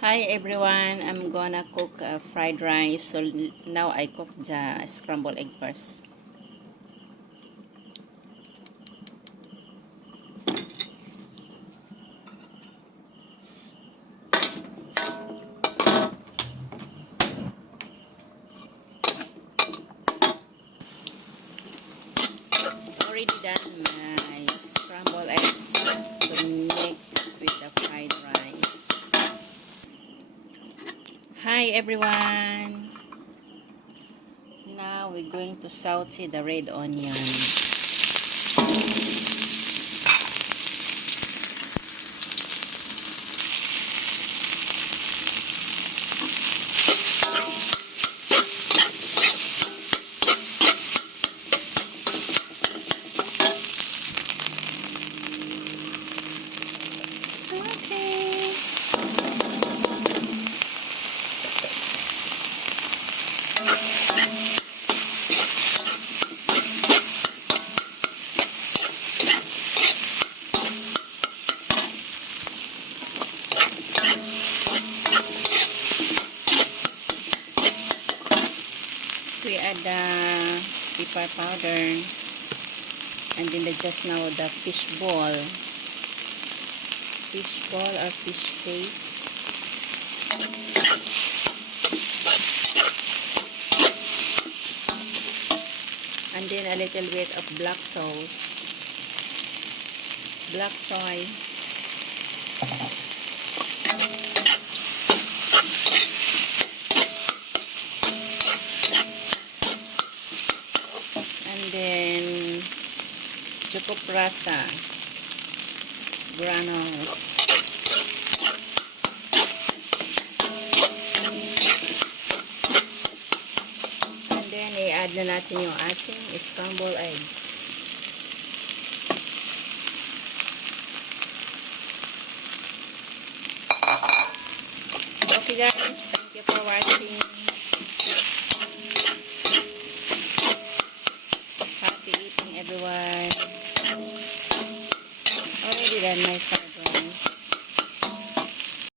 Hi everyone, I'm gonna cook fried rice. So now I cook the scrambled egg first. Already done my scrambled eggs to mix with the fried rice. Hi everyone. Now we're going to saute the red onion. We add the pepper powder and then just now the fish ball or fish paste, and then a little bit of black sauce, black soy, and then chocoprasa granules, and then i-add na natin yung ating scrambled eggs. Okay guys, thank you for watching. Happy eating everyone. Already done my friend.